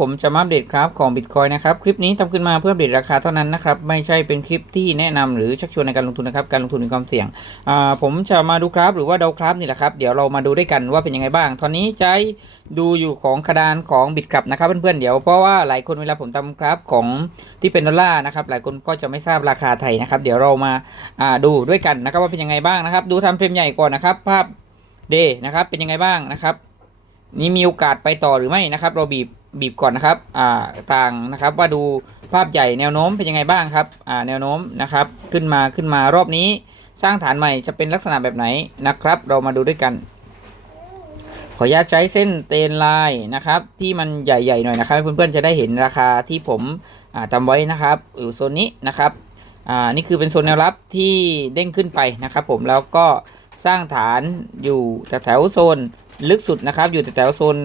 ผมจะมาอัปเดตครับของ Bitcoin นะครับคลิปนี้ทำขึ้นมาเพื่ออัปเดตราคาเท่านั้นนะครับไม่ใช่เป็นคลิปที่แนะนำหรือชักชวนในการลงทุนนะครับการลงทุนมีความเสี่ยงผมจะมาดูครับหรือว่าเดาครับนี่แหละครับเดี๋ยวเรามาดูด้วยกันว่าเป็นยังไงบ้าง ตอนนี้ใจดูอยู่ของกระดานของบิตครับนะครับเพื่อนๆเดี๋ยวเพราะว่าหลายคนเวลาผมทำครับของที่เป็นดอลลาร์นะครับหลายคนก็จะไม่ทราบราคาไทยนะครับ เดี๋ยวเรามาดูด้วยกันนะครับว่าเป็นยังไงบ้างนะครับ ดูทำเฟรมใหญ่ก่อนนะครับ ภาพเดย์นะครับเป็นยังไงบ้างนะครับ นี่มีโอกาสไปต่อหรือไม่นะครับ เราบีบ บีบก่อนนะครับอ่าต่างนะครับว่าดูภาพใหญ่แนวโน้มเป็นยังไงบ้างครับอ่าแนวโน้มนะครับขึ้นมาขึ้นมารอบนี้สร้างฐานใหม่จะเป็นลักษณะแบบไหนนะครับ เรามาดูด้วยกัน ขออนุญาตใช้เส้นเตนไลน์นะครับ ที่มันใหญ่ๆหน่อยนะครับเพื่อนๆจะได้เห็นราคาที่ผมอ่าทำไว้นะครับอยู่โซนนี้นะครับอ่านี่คือเป็นโซนแนวรับที่เด้งขึ้นไปนะครับผมแล้วก็สร้างฐานอยู่แถวโซนลึกสุดนะครับ อยู่แถวโซน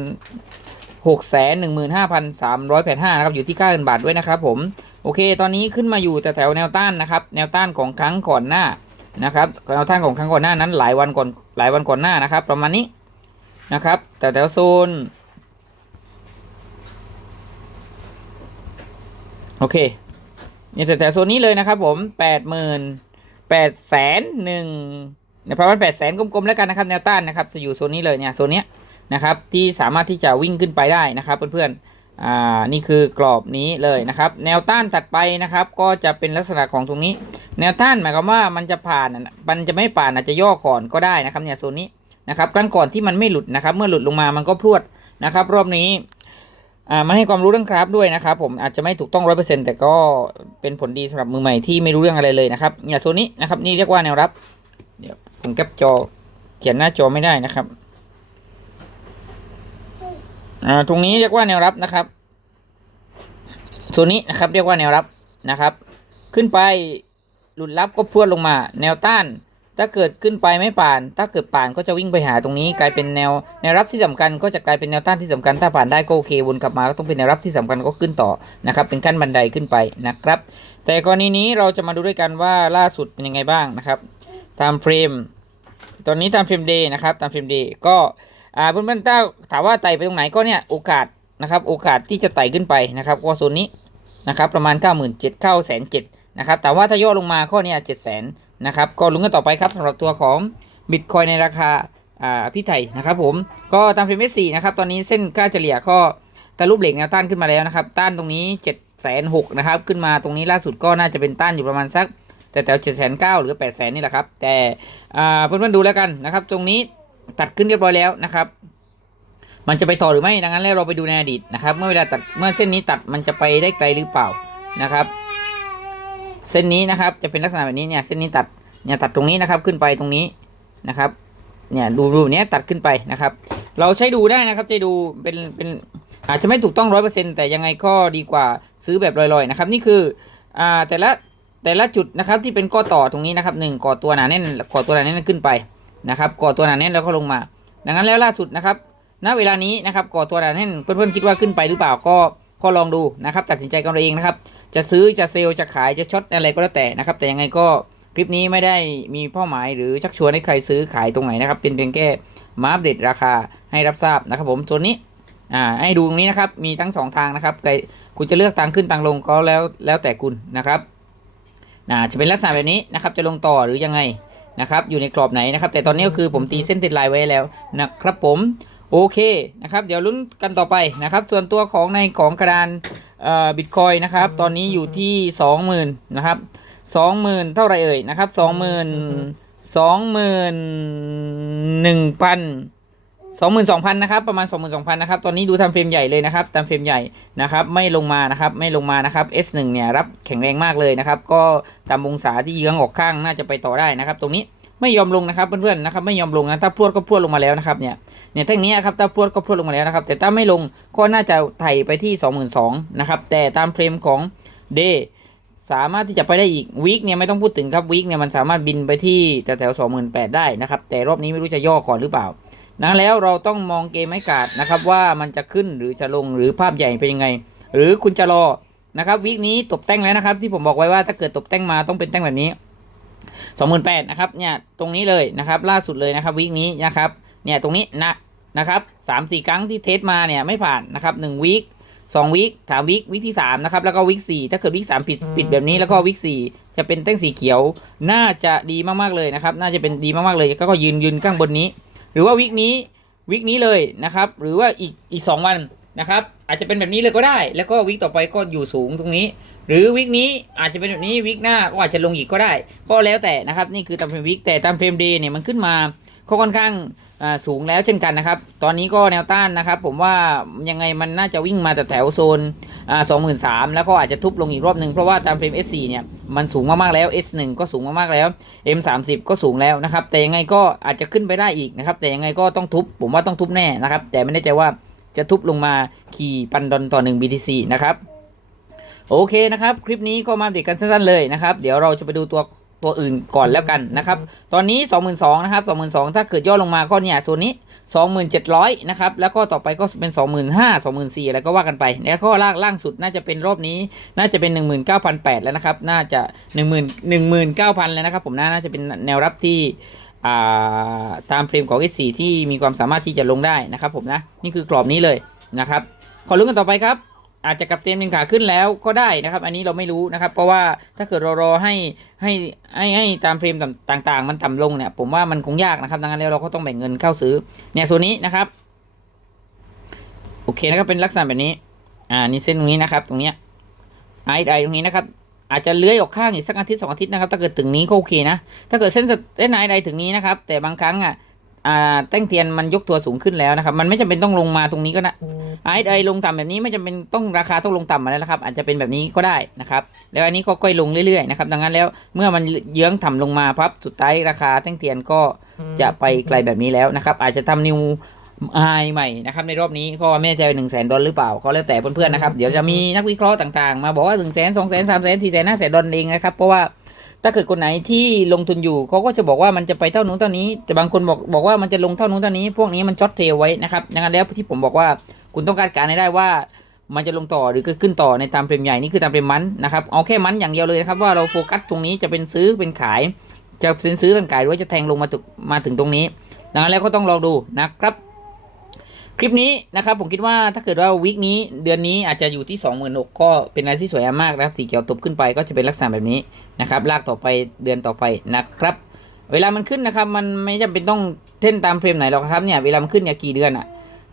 6 1 5 3 8 5นะครับอยู่ที่9เงินบาทด้วยนะครับผมโอเค ตอนนี้ขึ้นมาอยู่แต่แถวแนวต้านนะครับแนวต้านของครั้งก่อนหน้านะครับแนวต้านของครั้งก่อนหน้านั้นหลายวันก่อนหลายวันก่อนหน้านะครับ ประมาณนี้นะครับแต่แถวโซนโอเคนี่แต่แถวโซนนี้เลยนะครับผม8 0 0 0 0 8แสนหนึ่งในประมาณ8แสนกลมๆแล้วกันนะครับแนวต้านนะครับจะอยู่โซนนี้เลยเนี่ยโซนเนี้ย นะครับ ที่สามารถที่จะวิ่งขึ้นไปได้นะครับเพื่อนๆอ่านี่คือกรอบนี้เลยนะครับ แนวต้านตัดไปนะครับ ก็จะเป็นลักษณะของตรงนี้ แนวต้านหมายความว่ามันจะผ่านมันจะไม่ผ่านอาจจะย่อก่อนก็ได้นะครับเนี่ยโซนนี้นะครับครั้งก่อนที่มันไม่หลุดนะครับ เมื่อหลุดลงมามันก็พรวดนะครับ รอบนี้อ่ามาให้ความรู้เรื่องคราฟด้วยนะครับ ผมอาจจะไม่ถูกต้องร้อยเปอร์เซ็นต์แต่ก็เป็นผลดีสำหรับมือใหม่ที่ไม่รู้เรื่องอะไรเลยนะครับเนี่ยโซนนี้นะครับนี่เรียกว่าแนวรับเดี๋ยวผมแคปจอเขียนหน้าจอไม่ได้นะครับ อ่าตรงนี้เรียกว่าแนวรับนะครับส่วนนี้นะครับเรียกว่าแนวรับนะครับ ขึ้นไปหลุดรับก็พรวดลงมา แนวต้าน ถ้าเกิดขึ้นไปไม่ผ่าน ถ้าเกิดผ่านก็จะวิ่งไปหาตรงนี้ กลายเป็นแนวแนวรับที่สำคัญก็จะกลายเป็นแนวต้านที่สำคัญ ถ้าผ่านได้ก็โอเควนกลับมาก็ต้องเป็นแนวรับที่สำคัญก็ขึ้นต่อนะครับ เป็นขั้นบันไดขึ้นไปนะครับ แต่กรณีนี้เราจะมาดูด้วยกันว่าล่าสุดเป็นยังไงบ้างนะครับตามเฟรมตอนนี้ตามเฟรมเดย์นะครับตามเฟรมเดย์ก็ อ่าเพื่อนๆถ้าถามว่าไต่ไปตรงไหนก็เนี่ยโอกาสนะครับโอกาสที่จะไต่ขึ้นไปนะครับก็โซนนี้นะครับประมาณ 9 7 0 0 0 9แสนเนะครับแต่ว่าถ้าย่อลงมาข้อเนี้เจ็ดแสนนะครับก็ลุ้นกันต่อไปครับสำหรับตัวของบิตคอยในราคาอ่าพี่ไทยนะครับผมก็ตามเฟรมเสี่นะครับตอนนี้เส้นค่าเฉลี่ยก็ทะลุเบรกแนวต้านขึ้นมาแล้วนะครับต้านตรงนี้7จ็ดแสนหกนะครับขึ้นมาตรงนี้ล่าสุดก็น่าจะเป็นต้านอยู่ประมาณสักแต่แถวเจ็ดแสนเก้าหรือแปดแสนนี่แหละครับแต่อ่าเพื่อนๆดูแล้วกันนะครับตรงนี้ ตัดขึ้นเรียบร้อยแล้วนะครับ มันจะไปต่อหรือไม่ดังนั้นแล้วเราไปดูในอดีตนะครับ เมื่อเวลาตัดเมื่อเส้นนี้ตัดมันจะไปได้ไกลหรือเปล่านะครับ เส้นนี้นะครับจะเป็นลักษณะแบบนี้เนี่ยเส้นนี้ตัดเนี่ยตัดตรงนี้นะครับขึ้นไปตรงนี้นะครับเนี่ยดูดูเนี้ตัดขึ้นไปนะครับ เราใช้ดูได้นะครับจะดูเป็นเป็นอาจจะไม่ถูกต้องร้อยเปอร์เซ็นแต่ยังไงก็ดีกว่าซื้อแบบลอยๆนะครับ นี่คืออ่าแต่ละแต่ละจุดนะครับที่เป็นก้อต่อตรงนี้นะครับหนึ่งก่อตัวหนาแน่นก่อตัวหนาแน่นขึ้นไป นะครับก่อตัวหนาแน่นแล้วก็ลงมา ดังนั้นแล้วล่าสุดนะครับณเวลานี้นะครับก่อตัวหนาแน่นเพื่อนๆคิดว่าขึ้นไปหรือเปล่าก็ก็ลองดูนะครับ ตัดสินใจกันเองนะครับ จะซื้อจะเซลล์จะขายจะช็อตอะไรก็แล้วแต่นะครับ แต่ยังไงก็คลิปนี้ไม่ได้มีเป้าหมายหรือชักชวนให้ใครซื้อขายตรงไหนนะครับ เป็นเพียงแค่มาอัปเดตราคาให้รับทราบนะครับ ผมตัวนี้อ่าให้ดูตรงนี้นะครับมีทั้งสองทางนะครับใครคุณจะเลือกทางขึ้นทางลงก็แล้วแล้วแต่คุณนะครับนะจะเป็นลักษณะแบบนี้นะครับจะลงต่อหรือยังไง นะครับอยู่ในกรอบไหนนะครับ แต่ตอนนี้ก็คือผมตีเส้นติดลายไว้แล้วนะครับผมโอเคนะครับ เดี๋ยวลุ้นกันต่อไปนะครับ ส่วนตัวของในของกระดานบิตคอยนะครับ ตอนนี้อยู่ที่สองหมื่นนะครับสองหมื่นเท่าไรเอ่ยนะครับสอ งหมื่นสองหมื่นสองพันนะครับประมาณสองหมื่นสองพันนะครับตอนนี้ดูทำเฟรมใหญ่เลยนะครับตามเฟรมใหญ่นะครับไม่ลงมานะครับไม่ลงมานะครับ S1 เนี่ยรับแข็งแรงมากเลยนะครับก็ตามองศาที่เยื้องออกข้างน่าจะไปต่อได้นะครับ ตรงนี้ไม่ยอมลงนะครับเพื่อนๆนะครับไม่ยอมลงนะถ้าพวดก็พวดลงมาแล้วนะครับเนี่ยเนี่ยทั้งนี้ครับถ้าพวดก็พวดลงมาแล้วนะครับ แต่ถ้าไม่ลงก็น่าจะไถ่ไปที่ 22,000นะครับแต่ตามเฟรมของเดสามารถที่จะไปได้อีกวีคเนี่ยไม่ต้องพูดถึงครับวีคเนี่ยมันสามารถบินไปที่แถวๆ28,000ได้นะครับแต่รอบนี้ไม่รู้จะย่อก่อนหรือเปล่า นั้นแล้วเราต้องมองเกมไม่กาดนะครับว่ามันจะขึ้นหรือจะลงหรือภาพใหญ่เป็นยังไง หรือคุณจะรอนะครับวีคนี้ตบแต่งแล้วนะครับ ที่ผมบอกไว้ว่าถ้าเกิดตบแต่งมาต้องเป็นแต่งแบบนี้28,000นะครับเนี่ยตรงนี้เลยนะครับล่าสุดเลยนะครับวีคนี้นะครับเนี่ยตรงนี้นะนะครับสามสี่ครั้งที่เทสมาเนี่ยไม่ผ่านนะครับหนึ่งวีคสองวิกสามวิกวิกที่สามนะครับแล้วก็วิกสี่ถ้าเกิดวิกสามปิดปิดแบบนี้แล้วก็วิกสี่จะเป็นแท่งสีเขียว น่าจะดีมากๆเลยนะครับ น่าจะเป็นดีมากๆเลยก็ก็ยืนยืนข้างบนนี้ หรือว่าวิกนี้วิกนี้เลยนะครับ หรือว่าอีกอีกสองวันนะครับ อาจจะเป็นแบบนี้เลยก็ได้ แล้วก็วิกต่อไปก็อยู่สูงตรงนี้ หรือวิกนี้อาจจะเป็นแบบนี้วิกหน้าก็อาจจะลงอีกก็ได้ ก็แล้วแต่นะครับ นี่คือตามเฟรมวิกแต่ตามเฟรมเดย์เนี่ยมันขึ้นมา ก็ค่อนข้างสูงแล้วเช่นกันนะครับ ตอนนี้ก็แนวต้านนะครับ ผมว่ายังไงมันน่าจะวิ่งมาแต่แถวโซนสองหมื่นสามแล้วก็อาจจะทุบลงอีกรอบหนึ่งเพราะว่าตามเฟรม S4 เนี่ยมันสูงมากๆแล้ว S1 ก็สูงมากๆแล้ว M30 ก็สูงแล้วนะครับ แต่ยังไงก็อาจจะขึ้นไปได้อีกนะครับ แต่ยังไงก็ต้องทุบ ผมว่าต้องทุบแน่นะครับ แต่ไม่แน่ใจว่าจะทุบลงมาขี่ปันดอนต่อ 1 BTC นะครับ โอเคนะครับ คลิปนี้ก็มาเด็กกันสั้นๆเลยนะครับ เดี๋ยวเราจะไปดูตัว ตัวอื่นก่อนแล้วกันนะครับ ตอนนี้ 22,000นะครับ22,000ถ้าเกิดย่อลงมาก็เนี่ยส่วนนี้27,000นะครับ แล้วก็ต่อไปก็เป็น 25,000 24,000อะไรก็ว่ากันไป แล้วก็ล่างล่างสุดน่าจะเป็นรอบนี้ น่าจะเป็น 19,800 แล้วนะครับ น่าจะ 10,000 19,000 แล้วนะครับ ผมน่าน่าจะเป็นแนวรับที่อ่าตามเฟรมของ S4 ที่มีความสามารถที่จะลงได้นะครับผมนะ นี่คือกรอบนี้เลยนะครับ ขอลุ้นกันต่อไปครับ อาจจะกลับเต็มเป็นขาขึ้นแล้วก็ได้นะครับ อันนี้เราไม่รู้นะครับ เพราะว่าถ้าเกิดเรารอให้ให้ให้ให้ตามเฟรมต่างๆ มันต่ำลงเนี่ยผมว่ามันคงยากนะครับดังนั้นแล้วเราก็ต้องแบ่งเงินเข้าซื้อเนี่ยส่วนนี้นะครับ โอเคนะครับเป็นลักษณะแบบนี้ อ่านี่เส้นตรงนี้นะครับ ตรงเนี้ยไอไอตรงนี้นะครับ อาจจะเลื้อยออกข้างอีกสักอาทิตย์สองอาทิตย์นะครับถ้าเกิดถึงนี้ก็โอเคนะถ้าเกิดเส้นเส้นไอไอถึงนี้นะครับ แต่บางครั้งอะอ่าแต้งเทียนมันยกตัวสูงขึ้นแล้วนะครับ มันไม่จำเป็นต้องลงมาตรงนี้ก็ได้ ไอไอลงต่ำแบบนี้ไม่จำเป็นต้องราคาต้องลงต่ำมาแล้วนะครับ อาจจะเป็นแบบนี้ก็ได้นะครับ แล้วอันนี้ก็ค่อยลงเรื่อยๆนะครับ ดังนั้นแล้วเมื่อมันเยื้องต่ำลงมาพับสุดท้ายราคาแท่งเทียนก็จะไปไกลแบบนี้แล้วนะครับ อาจจะทำนิวไฮใหม่นะครับในรอบนี้ก็ไม่แน่ใจหนึ่งแสนดอลลาร์หรือเปล่าก็แล้วแต่เพื่อนๆนะครับ เดี๋ยวจะมีนักวิเคราะห์ต่างๆ มาบอกว่าหนึ่งแสนสองแสนสามแสนสี่แสนห้าแสนดอลลาร์เองนะครับเพราะว่าถ้าเกิดคนไหนที่ลงทุนอยู่เขาก็จะบอกว่ามันจะไปเท่านู้นเท่านี้แต่บางคนบอกบอกว่ามันจะลงเท่านู้นเท่านี้ พวกนี้มันช็อตเทลไว้นะครับดังนั้นแล้วที่ผมบอกว่า คุณต้องการการให้ได้ว่ามันจะลงต่อหรือขึ้นต่อในตามเฟรมใหญ่นี่คือตามเฟรมมันนะครับเอาแค่มันอย่างเดียวเลยนะครับว่าเราโฟกัสตรงนี้จะเป็นซื้อเป็นขาย จะเป็นซื้อเป็นขายหรือว่าจะแทงลงมาถึงมาถึงตรงนี้ดังนั้นแล้วก็ต้องลองดูนะครับ คลิปนี้นะครับผมคิดว่าถ้าเกิดว่าวีคนี้เดือนนี้อาจจะอยู่ที่ 26,000ก็เป็นอะไรที่สวยงามมากนะครับสีเขียวตบขึ้นไปก็จะเป็นลักษณะแบบนี้นะครับลากต่อไปเดือนต่อไปนะครับ เวลามันขึ้นนะครับมันไม่จำเป็นต้องเท่นตามเฟรมไหนหรอกครับเนี่ยเวลามันขึ้นเนี่ยกี่เดือนอะ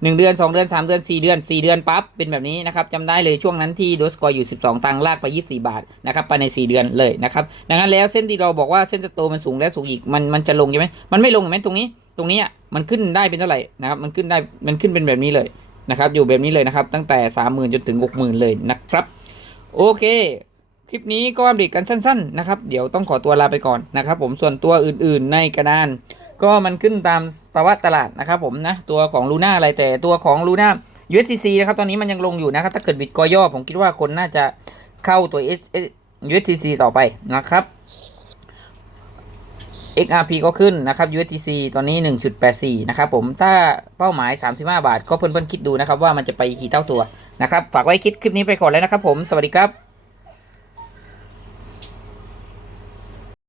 หนึ่งเดือนสองเดือนสามเดือนสี่เดือนสี่เดือนปั๊บเป็นแบบนี้นะครับจำได้เลยช่วงนั้นที่โดสกอร์อยู่ 12 ตังค์ลากไป24 บาทนะครับไปใน 4 เดือนเลยนะครับดังนั้นแล้วเส้นที่เราบอกว่าเส้นจะโตมันสูงแล้วสูงอีกมันมันจะลงใช่ไหมมันไม่ลงเห็นไหมตรงนี้ ตรงนี้มันขึ้นได้เป็นเท่าไหร่นะครับมันขึ้นได้มันขึ้นเป็นแบบนี้เลยนะครับอยู่แบบนี้เลยนะครับตั้งแต่ 30,000จนถึง 60,000 เลยนะครับโอเคคลิปนี้ก็อัปเดตกันสั้นๆนะครับเดี๋ยวต้องขอตัวลาไปก่อนนะครับผมส่วนตัวอื่นๆในกระดาน ก็มันขึ้นตามภาวะตลาดนะครับผมนะตัวของลูน่าอะไรแต่ตัวของลูน่า USDC นะครับตอนนี้มันยังลงอยู่นะครับถ้าเกิดบิตกอยย่อผมคิดว่าคนน่าจะเข้าตัว USDC ต่อไปนะครับ XRP ก็ขึ้นนะครับ USDC ตอนนี้ 1.84 นะครับผมถ้าเป้าหมาย 35 บาท ก็เพื่อนๆคิดดูนะครับว่ามันจะไปกี่เท่าตัวนะครับ ฝากไว้คิดคลิปนี้ไปก่อนแล้วนะครับผม สวัสดีครับ